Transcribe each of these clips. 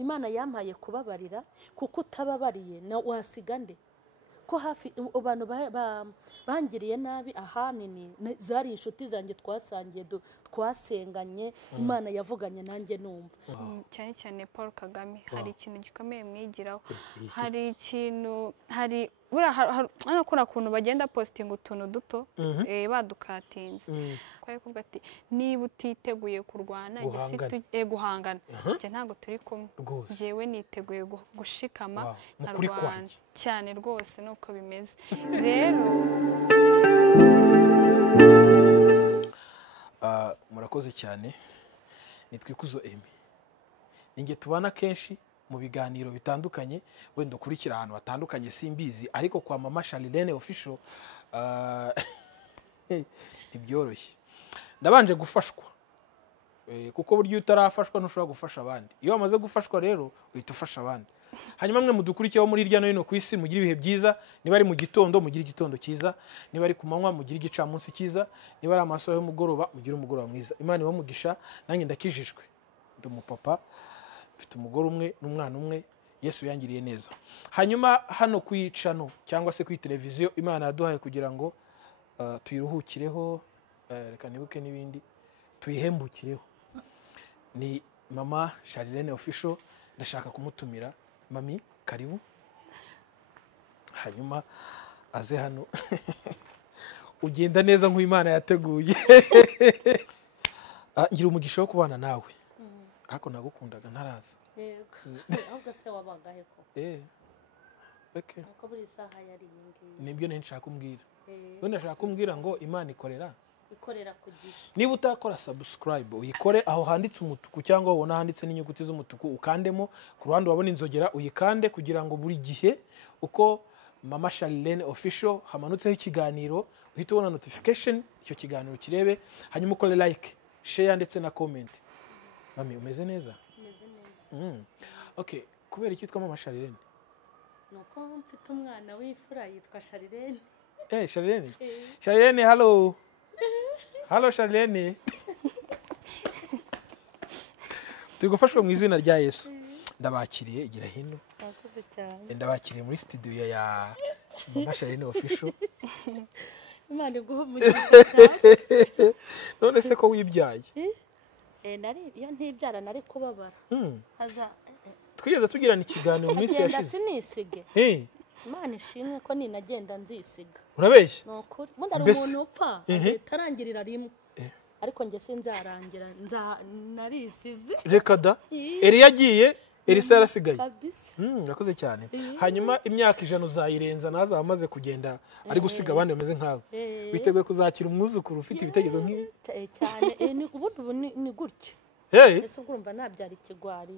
Imana yampaye kubabarira kuko utababariye na wasiga nde ko hafi abantu bangiriye nabi ahanini zari inshuti zanjye twasangiye twasenganye Imana yavuganye nanjye numva cyane cyane Paul Kagame hari ikintu gikomeye mwigiraho hari ikintu hari hano kuna kuntu bagenda posting utuntu duto badukatinze kwaye kuvuga ati niba utiteguye kurwana njye guhangana njye ntago turi kumwe jewe niteguye gushikama nkarwana cyane rwose nuko bimeze rero murakoze cyane nitwikuzo Emi ninge tubana kenshi mu biganiro bitandukanye wenda ukurikira ahantu hatandukanye simbizi ariko kwa mama Charlene official ntibyoroshye ndabanje gufashwa kuko buryo utarafashwa ntushobora gufasha abandi iyo wamaze gufashwa rero uhita ufasha abandi hanyuma mwe mudukurikiyeho muri irya no hino ku isi mugira ibihe byiza niba ari mu gitondo mugira igitondo cyiza niba ari ku manywa mugira igicamunsi cyiza niba ari amasaha y'umugoroba mugira umugoroba mwiza Imana ibamugisha nanjye ndakijijwe ndi umupapa mfite umugore umwe n'umwana umwe Yesu yangiriye neza hanyuma hano kwicano cyangwa se kuri televiziyo Imana yaduhaye kugira ngo tuyiruhukireho reka nibuke n'ibindi tuyihembukireho ni mama Charlene official ndashaka kumutumira mami karibu hanyuma aze hano ugenda neza nk'Imana yateguye ngira umugisha wo kubana nawe ariko nagukundaga ntaraza yego ahubwo se wabangahe ko okay uko buri saha yari yingiye nibyo nshaka kumbwira wenda nshaka kumbwira ngo Imana ikorera ku gihe niba utakora subscribe uyikore aho handitse umutuku cyangwa ubona handitse n'inyuguti z'umutuku ukandemo ku ruhande wabona inzogera uyikande kugira ngo buri gihe uko mama Charlene official hamanutseho ikiganiro uhita ubona notification icyo kiganiro kirebe hanyuma ukore like share ndetse na comment mami umeze neza okay kubera iki twitwa mama Charlene nuko mfite umwana w'ifura yitwa Charlene Charlene Charlene hello Hello Charlene tugufashwe mu izina rya Yesu ndabakiriye igira hino nakoze cyane ndabakiriye muri studio ya mama Charlene official Imana iguha umugisha cyane none se ko wibyaye nari iyo ntibyara nari kubabara haza twigeze tugirana ikiganiro mu minsi yashize sinisige Imana ishimwe ko ninagenda nzisiga urabeshya nokuri mundari umuntu upfa tarangirira rimwe ariko nge sinzarangira narisize reka da Eli yagiye Elisa yarasigaye yakoze cyane hanyuma imyaka 100 uzayirenza naza amaze kugenda ari gusiga abandi bameze nkawe witeguye kuzakira umwuzukuru ufite ibitekerezo nk'ibi cyane ubu ni gutyo ese urumva nabyara ikigwari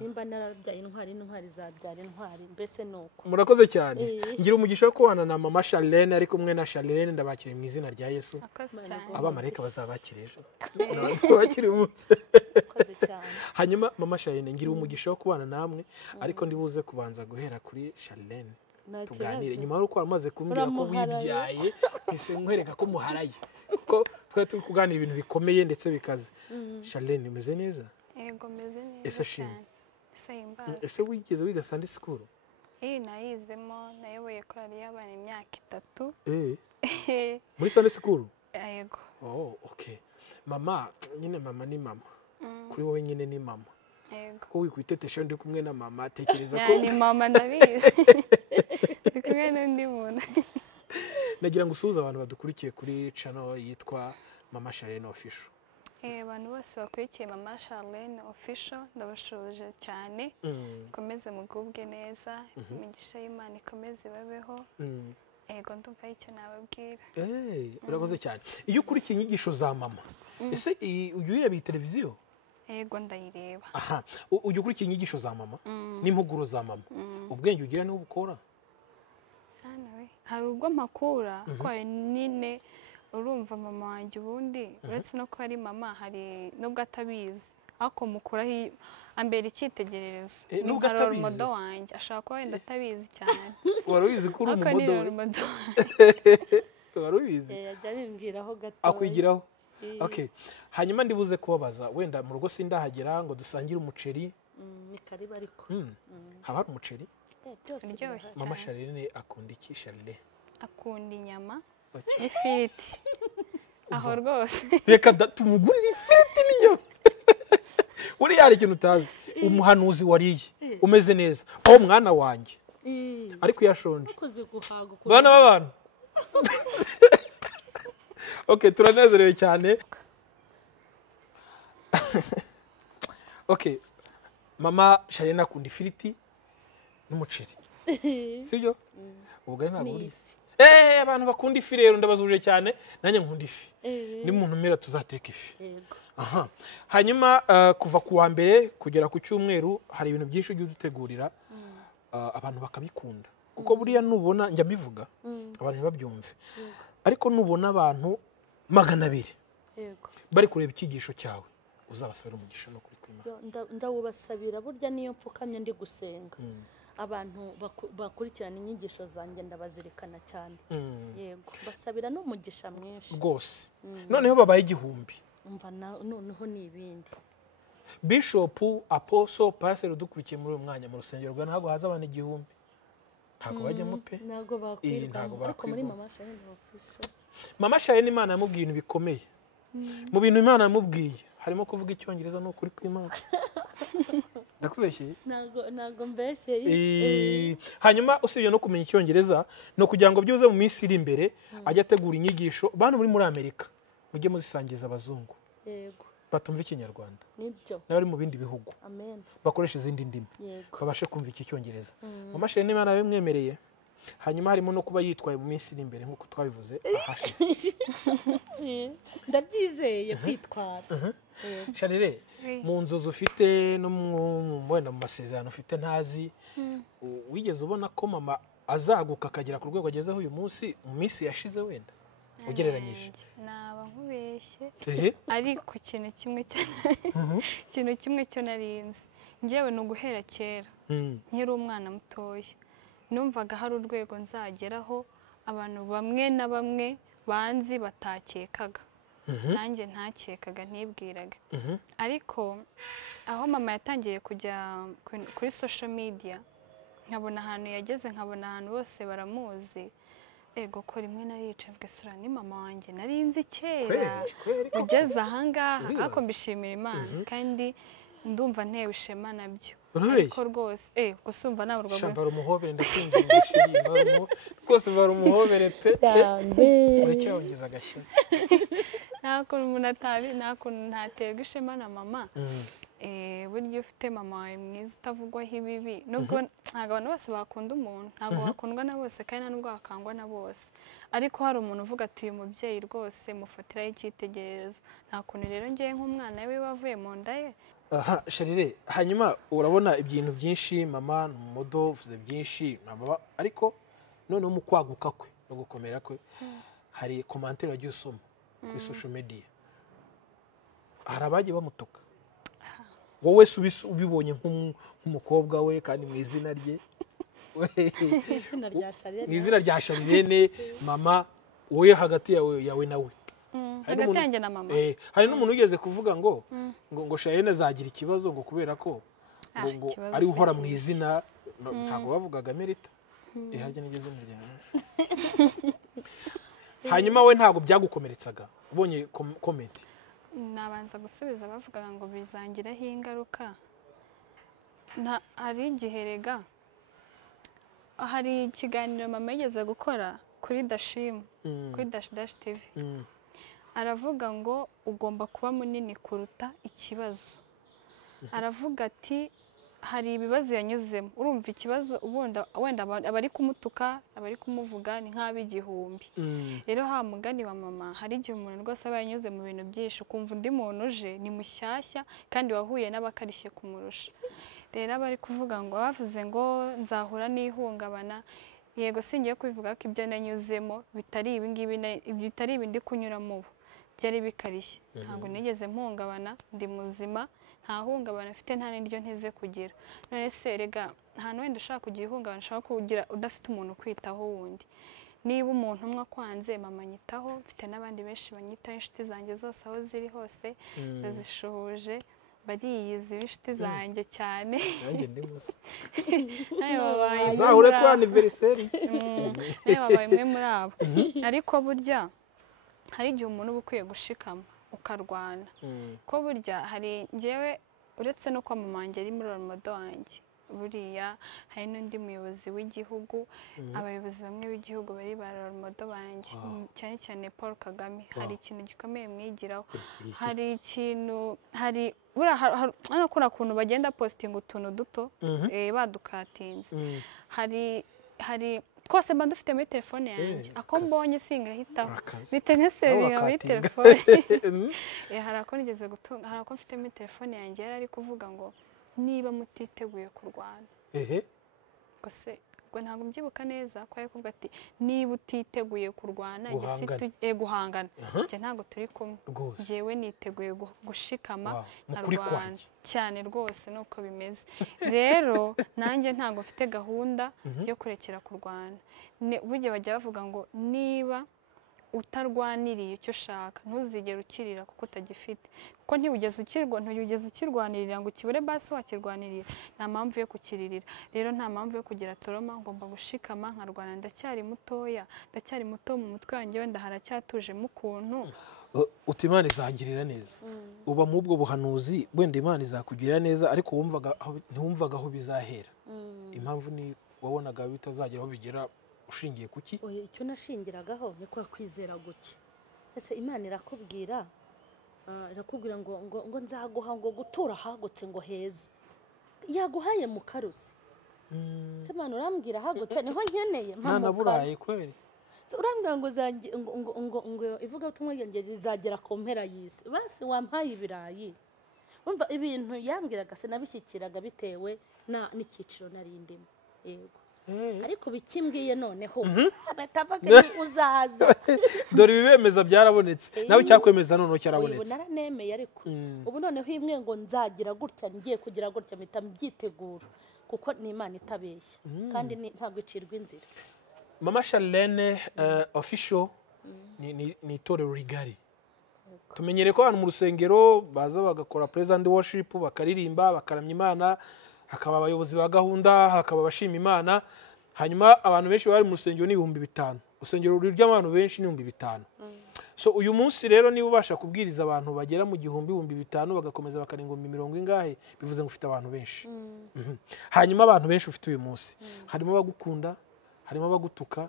nimba narabyaye intwari zabyara intwari mbese nuko murakoze cyane ngira umugisha wo kubana na mama Charlene ari kumwe na Charlene ndabakiriye mu izina rya Yesu abamarayika bazabakireje bakiri umunsi hanyuma mama Charlene ngira umugisha wo kubana namwe ariko ndibuze kubanza guhera kuri Charlene tuganire nyuma y'uko wamaze kumbwira ko wibyaye ese nkwereka ko muharaye ko twari turi kuganira ibintu bikomeye ndetse bikaze Charlene umeze neza yego meze neza ese shimwe ese wigeze wiga Sunday school nayizemo nayoboye korali y'abana imyaka 3 muri Sunday school yego okay mama nyine mama ni mama kuri wowe nyine ni mama yego ko wikwitetesha ndi kumwe na mama tekereza ko ni mama ndabizi ndi kumwe n'undi muntu nagira ngo usuhuze abantu badukurikiye kuri channel yitwa mama Charlene official abantu bose bakurikiye mama Charlene official ndabashuje cyane komeze mugubwe neza imigisha y'Imana ikomeze babeho ego ndumva icyo nababwira urakoze cyane iyo ukurikiye inyigisho za mama ese ujye ureba televiziyo ego ndayireba ujye ukurikiye inyigisho za mama n'impuguro za mama ubwenge ugira n'ubu ukora hari ubwo mpakura kwaye nine urumva mama wanjye ubundi uretse no ko ari mama hari nubwo atabizi ariko mukuraho ambera icyitegererezo nubwo atabizi modo wanjye ashaka ko wenda atabizi cyane warubizi ko uri umumodo warubizi yajya bimbwiraho gato akwigiraho okay hanyuma ndibuze kubabaza wenda mu rugo sindahagera ngo dusangire umuceri ni karibu ariko haba hari umuceri byose Biryoshye. mama Charlene akunda iki Charlene akunda inyama n'ifiriti aho rwose reka tumugurire ifiriti n'inyama uriya hari ikintu utazi umuhanuzi wariye umeze neza aho mwana wanjye ariko yashonje ukoze guhaga bana b'abantu okay turanezerewe cyane okay mama Charlene akunda ifiriti n'umuceri sibyo ubugari ntabwo buri abantu bakunda ifi rero ndabazuje cyane nanjye nkunda ifi ni muntu mera tuzateka ifi aha hanyuma kuva ku wa mbere kugera ku cyumweru hari ibintu byinshi ujye dutegurira abantu bakabikunda kuko buriya nubona njya mbivuga abantu ntibabyumve ariko nubona abantu 200 bari kureba icyigisho cyawe uzabasabira umugisha no kuri kwimana ndawubasabira burya niyo mpfukamye ndi gusenga abantu bakurikirana inyigisho zanjye ndabazirikana cyane yego basabira n'umugisha mwinshi rwose noneho babaye 1000 umva noneho ni ibindi Bishop Apostle Pastor dukurikiye muri uyu mwanya mu rusengero rwa ntago haza abantu 1000 ntago bajyamo pe ntago bakwirwa ariko muri mama Charlene official mama Charlene Imana yamubwiye ibintu bikomeye mu bintu Imana yamubwiye harimo kuvuga icyongereza no kuri kw'Imana ndakubeshye ntago mbeshye hanyuma usibye no kumenya icyongereza no kugira ngo byuze mu minsi iri imbere ajya ategura inyigisho bantu muri Amerika mujye muzisangiza abazungu yego batumva ikinyarwanda nibyo n'abari mu bindi bihugu amen bakoresha izindi ndimi babashe kumva iki cyongereza mama Charlene Imana yabimwemereye hanyuma harimo no kuba yitwaye mu minsi iri imbere nk'uko twabivuze ahashize ndabyizeye kwitwara Charlene mu nzozi ufite no wenda mu masezerano ufite ntazi wigeze ubona ko mama azaguka akagera ku rwego agezeho uyu munsi mu minsi yashize wenda ugereranyije naba nkubeshye ariko ikintu kimwe cyo narinzi njyewe ni uguhera kera nkiri umwana mutoya numvaga hari urwego nzageraho abantu bamwe na bamwe banzi batakekaga nanjye ntakekaga ntibwiraga ariko aho mama yatangiye kujya kuri social media nkabona ahantu yageze nkabona ahantu bose baramuzi ego ko rimwe naricaye mvuga ni mama wanjye narinzi kera ugeze ahangaha ariko mbishimira Imana kandi ndumva ntewe ishema nabyo ariko rwose gusumva nawe urwo shambara umuhobere ndakwinginga ishiri rwose mbara umuhobere pe uracyawugiza agashya nako umuntu ntakuntu ntaterwa ishema na mama burya ufite mama wawe mwiza utavugwaho ibibi nubwo ntabwo abantu bose bakunda umuntu ntabwo bakundwa na bose kandi nta nubwo bakangwa na bose ariko hari umuntu uvuga ati uyu mubyeyi rwose mufatiraho icyitegererezo nta kuntu rero ngewe nk'umwana we wavuye mu nda ye aha Charlene hanyuma urabona ibintu byinshi mama n'umudo uvuze byinshi ariko noneho mu kwaguka kwe no gukomera kwe hari commentaire wagiye usoma kuri social media hari abagiye bamutuka wowe ubibonye nk'umukobwa we kandi mu izina rye mu izina rya Charlene mama wowe hagati yawe nawe hagati yanjye na mama hari n'umuntu ugeze kuvuga ngo Charlene azagira ikibazo ngo kubera ko ngo ari uhora mu izina ntabwo bavugaga Merita harya nigeze mu ryawe hanyuma we ntabwo byagukomeretsaga ubonye comment nabanza gusubiza bavugaga ngo bizangiraho ingaruka hari igihe rega hari ikiganiro mama yigeze gukora kuri Dashim kuri Dash TV aravuga ngo ugomba kuba munini kuruta ikibazo aravuga ati hari ibibazo yanyuzemo urumva ikibazo wenda abari kumutuka abari kumuvuga ni nk'ab'igihumbi rero ha mugani wa mama hari igihe umuntu rwose aba yanyuze mu bintu byinshi ukumva undi muntu uje ni mushyashya kandi wahuye n'abakarishye kumurusha rero abari kuvuga ngo bavuze ngo nzahura n'ihungabana yego singiye kubivuga ko ibyo nanyuzemo bitari ibi ndi kunyuramo ubu byari bikarishye ntabwo nigeze mpungabana ndi muzima nta hungabana afite nta n'iryo nteze kugira none se rega ahantu wenda ushaka kugira ihungabana ushaka kugira udafite umuntu kwitaho wundi niba umuntu umwe akwanze mama nyitaho mfite n'abandi benshi banyitaho inshuti zanjye zose aho ziri hose ndazishuhuje bariyizi b'inshuti zanjye cyane nanjye ndi musa nawe wabaye tuzahure ku anniversary nawe wabaye umwe muri abo ariko burya hari igihe umuntu uba ukwiye gushikama ukarwana ko burya hari njyewe uretse no kwa mama wanjye ari muri romodo wanjye buriya hari n'undi muyobozi w'igihugu abayobozi bamwe b'igihugu bari ba romodo banjye cyane cyane Paul Kagame hari ikintu gikomeye mwigiraho hari ikintu hari buriya kuna kuntu bagenda postinga utuntu duto badukatinze hari twose mba dufite muri telefone yanjye ako mbonye singahitaho bite nk'esevinga muri telefone hari ako nigeze gutunga hari ako mfite muri telefone yanjye yari ari kuvuga ngo niba mutiteguye kurwana gusa ubwo ntabwo mbyibuka neza ko yakuvuga ati niba utiteguye kurwana guhangana njye ntabwo turi kumwe njyewe niteguye gushikama nkarwana cyane rwose nuko bimeze rero nanjye ntabwo mfite gahunda yo kurekera kurwana burya bajya bavuga ngo niba utarwaniriye icyo ushaka ntuzigere ukirira kuko utagifite kuko ntugeze ukirwanirira ngo ukibure basi wakirwanirira nta mpamvu yo kukiririra rero nta mpamvu yo kugira toroma ngomba gushikama nkarwana ndacyari muto mu mutwe wanjye wenda haracyatujemo ukuntu uti Imana izangirira neza uba mu ubwo buhanuzi wenda Imana izakugirira neza ariko ntiwumvaga aho bizahera impamvu ni wabonaga bitazagera aho bigera ushingiye kuki icyo nashingiragaho ni kwa kwizera guke ese Imana irakubwira ngo nzaguha ngo gutura hagutse ngo heza yaguhaye mu karusi se Imana urambwira hagutse niho nkeneye nta burayi kweri urambwira ngo ivuga ubutumwa bwanjye rizagera ku mpera y'isi basi wampaye ibirayi umva ibintu yambwiraga sinabishyikiraga bitewe n'icyiciro nari ndimo yego ariko bikimbwiye noneho batavuga ni uzaza dore ibibemeza byarabonetse nawe cyakwemeza noneho cyarabonetse ubu naranemeye ariko ubu noneho imwe ngo nzagira gutya ngiye kugira gutya mpita mbyitegura kuko ni Imana itabeshya kandi ntabwo icirwa inzira Mama Charlene official ni itorero rigari tumenyereye ko abantu mu rusengero baza bagakora praise and worship bakaririmba bakaramya Imana hakaba abayobozi ba gahunda hakaba abashima Imana hanyuma abantu benshi bari mu rusengero ni 5,000 urusengero rw'abantu benshi ni 5,000 so uyu munsi rero niba ubasha kubwiriza abantu bagera mu 1,500 bagakomeza bakarenga 100 ingahe bivuze ngo ufite abantu benshi hanyuma abantu benshi ufite uyu munsi harimo abagukunda harimo abagutuka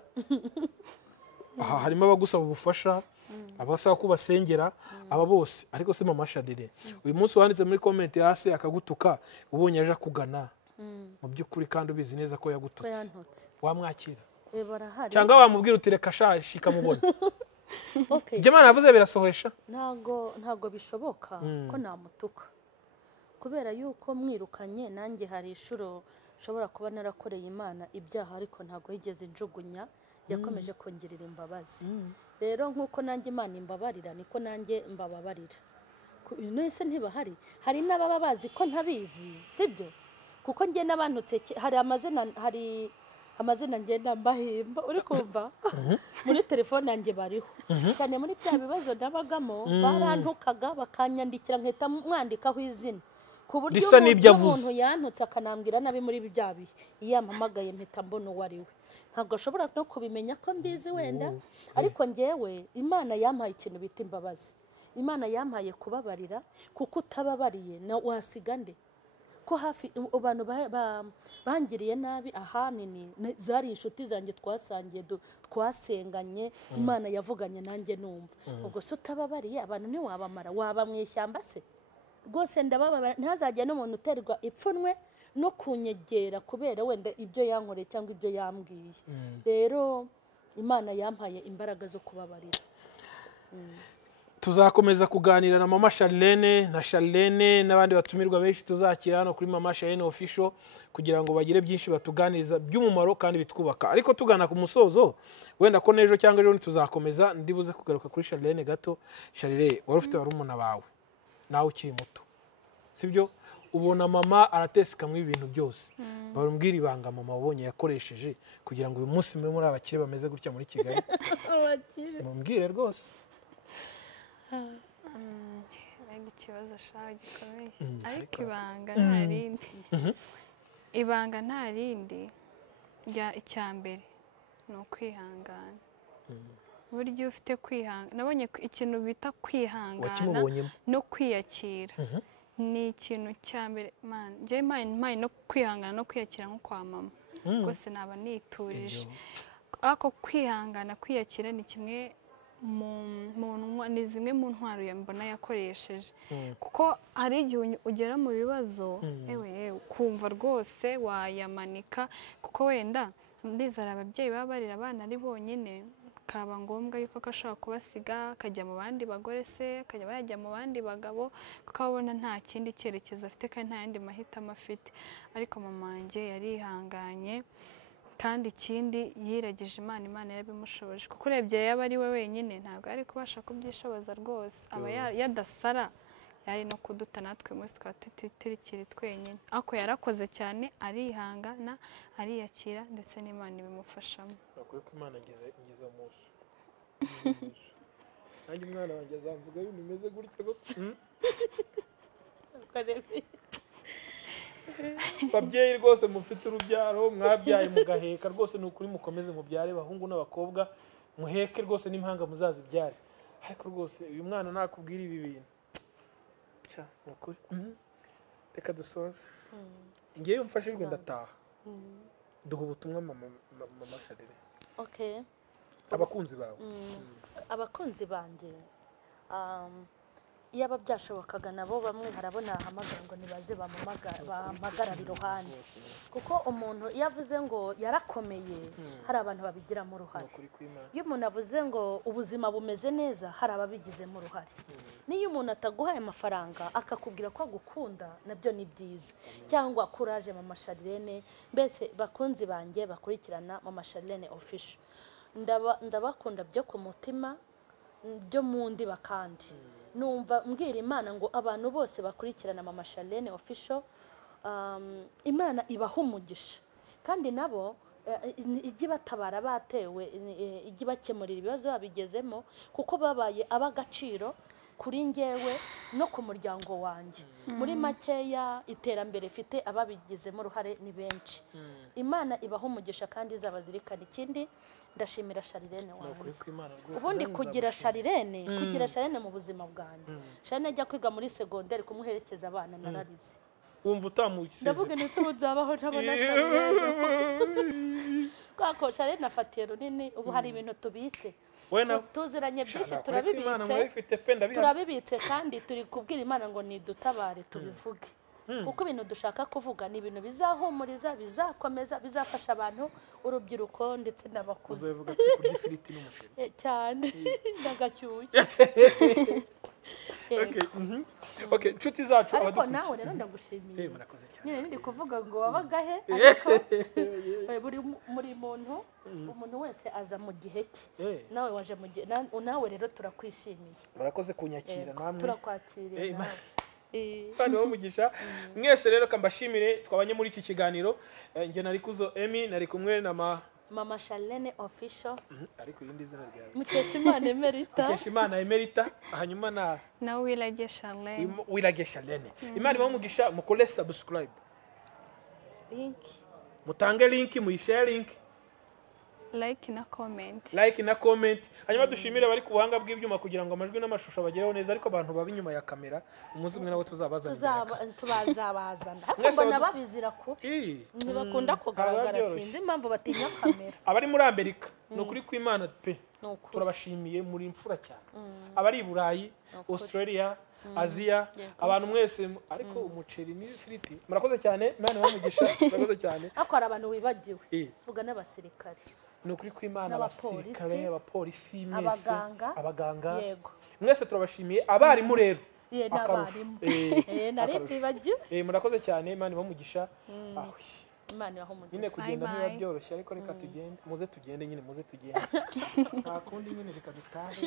harimo abagusaba ubufasha abasaba kubasengera aba bose ariko se Mama Charlene uyu munsi wanditse muri comment hasi akagutuka ubonye aje kugana mu by'ukuri kandi ubizi neza ko yagututse wamwakira cyangwa wamubwira uti reka shika mubona ibyo Imana yavuze birasohesha ntago bishoboka ko namutuka kubera yuko mwirukanye nanjye hari ishuro nshobora kuba narakoreye Imana ibyaha ariko ntago yigeze njugunya yakomeje kongerera imbabazi rero nkuko nanjye Imana imbabarira niko nanjye mbababarira nese ntibahari hari n'ababa bazi ko ntabizi sibyo kuko njye n'abantutse hari amazina ngenda mbahimba uri kumva muri telefone yanjye bariho cyane muri bya bibazo nabagamo barantukaga bakanyandikira nketa mwandikaho izina ku buryo umuntu yantutse akanambwira nabi muri bya bihe iyo yampamagaye mpita mbona uwo ari we ntabwo ashobora no kubimenya ko mbizi wenda ariko njyewe Imana yampaye ikintu bita imbabazi Imana yampaye kubabarira kuko utababariye wasiga nde ko hafi abantu bangiriye nabi ahanini zari inshuti zanjye twasangiye twasenganye Imana yavuganye nanjye numva ubwo se utababariye abantu ntiwabamara waba mu ishyamba se rwose ndababara ntazajya n'umuntu uterwa ipfunwe no kunyegera kubera wenda ibyo yankoreye cyangwa ibyo yambwiye rero Imana yampaye imbaraga zo kubabarira tuzakomeza kuganira na Mama Charlene na Charlene n'abandi batumirwa benshi tuzakira hano kuri Mama Charlene official kugira ngo bagire byinshi batuganiriza by'umumaro kandi bitwubaka ariko tugana ku musozo wenda ko nejo cyangwa ejo tuzakomeza ndibuze kugaruka kuri Charlene gato Charlene wari ufite barumuna bawe nawe ukiri muto sibyo ubona mama aratesekamwe ibintu byose barumbwira ibanga mama wabonye yakoresheje kugira ngo uyu munsi muri abakire bameze gutya muri Kigali mumbwire rwose ikindi kibazo ashaka gikomeye ariko ibanga nta rindi ibanga nta rindi icya mbere ni ukwihangana burya iyo ufite kwihangana nabonye ikintu bita kwihangana no kwiyakira ni ikintu cya mbere njyewe mpaye no kwihangana no kwiyakira nko kwa mama rwose naba niturije ariko kwihangana kwiyakira ni kimwe ni zimwe mu ntwaro mbona yakoresheje kuko hari igihe ugera mu bibazo ukumva rwose wayamanika kuko wenda ndizera ababyeyi baba barera abana ari bonyine kaba ngombwa yuko ashobora kubasiga akajya mu bandi bagore se akajya bayajya mu bandi bagabo kuko abona nta kindi cyerekezo afite kandi nta yandi mahitamo afite ariko mama wanjye yarihanganye kandi ikindi yiragije Imana yarabimushoboje kuko urebye yaba ari we wenyine ntabwo ari kubasha kubyishoboza rwose aba yadasara yari no kuduta natwe munsi twaba turikiri twenyine ariko yarakoze cyane arihangana ariyakira ndetse n'Imana ibimufashamo bakwiye ko Imana ngize musu nanjye umwana wanjye azamvuga ibintu bimeze gutya babyeyi rwose mufite urubyaro mwabyaye mugaheka rwose ni ukuri mukomeze mubyare bahungu n'abakobwa muheke rwose n'impanga muzazibyare ariko rwose uyu mwana nakubwira ibi bintu ukuri reka dusoze ngewe mfashijwe ndataha duha ubutumwa mama Charles abakunzi bawe abakunzi banjye iyo aba byashobokaga nabo bamwe harabona ahamagara ngo nibaze bahamagara iruhande kuko umuntu iyo avuze ngo yarakomeye hari abantu babigiramo uruhare iyo umuntu avuze ngo ubuzima bumeze neza hari ababigizemo uruhare n'iyo umuntu ataguhaye amafaranga akakubwira ko agukunda nabyo ni byiza cyangwa kuraje mama Charles mbese bakunzi banjye bakurikirana mama Charles official ndabakunda byo ku mutima byo mu ndiba kandi numva mbwira Imana ngo abantu bose bakurikirana mama Charles official Imana ibaha umugisha kandi nabo ijye batabara batewe ijye bakemurira ibibazo babigezemo kuko babaye ab'agaciro kuri njyewe no ku muryango wanjye muri makeya iterambere ifite ababigizemo uruhare ni benshi Imana ibaha umugisha kandi izabazirikana ikindi ndashimira Charles wanjye ubundi kugira Charles mu buzima bwanjye Charles ajya kwiga muri segonderi kumuherekeza abana nararize wumva utamukisize ndavuga ni se uzabaho ntabona Charles kwako Charles nafatiye runini ubu hari ibintu tubitse tuziranye byinshi turabibitse kandi turi kubwira Imana ngo nidutabare tubivuge kuko ibintu dushaka kuvuga ni ibintu bizahumuriza bizakomeza bizafasha abantu urubyiruko ndetse n'abakuze uzavuga turi kurya ifiriti n'umuceri cyane ndagashyuye okay inshuti zacu ariko nawe rero ndagushimiye murakoze cyane nyine ndi kuvuga ngo wabagahe ariko muri umuntu wese aza mu gihe cye nawe waje mu gihe nawe rero turakwishimiye murakoze kunyakira namwe turakwakiriye kandi bamugisha mwese rero kambashimire twabanye muri iki kiganiro nge nari kuzo Emi nari kumwe na mama Charles official ariko yindi zina ryawe Mukeshimana Emerita hanyuma na Wirage Charles Imana bamugisha mukole subscribe link mutange link muyishare link like na comment hanyuma dushimire bari ku buhanga bw'ibyuma kugira ngo amajwi n'amashusho bagereho neza ariko abantu baba inyuma ya kamera umunsi umwe nabo tubazabazana ariko mbona babizira kubi ntibakunda kugaragara sinzi impamvu batinya kamera abari muri Amerika ni ukuri kw'Imana pe turabashimiye muri imfura cyane abari i Burayi Australia Aziya abantu mwese ariko umuceri n'ifiriti murakoze cyane Imana bamugisha murakoze cyane ariko hari abantu wibagiwe vuga n'abasirikare ni ukuri kw'Imana abasirikare abapolisi mwese abaganga yego mwese turabashimiye abarimu rero n'abarimu nari kwibagiwe murakoze cyane Imana bamugisha Imana ibaho umugisha nyine kugenda ntiba byoroshye ariko reka tugende muze tugende nta kundi nyine reka dutahe